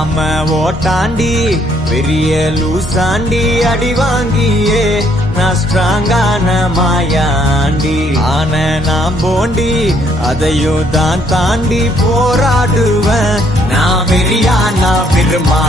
ஆம ஓட்டாண்டி பெரிய லூசாண்டி அடி வாங்கியே நான் ஸ்ட்ராங்கான மாயாண்டி ஆன நான் போண்டி அதையும் தான் தாண்டி போராடுவேன் நான் வெறியா நான் பெருமா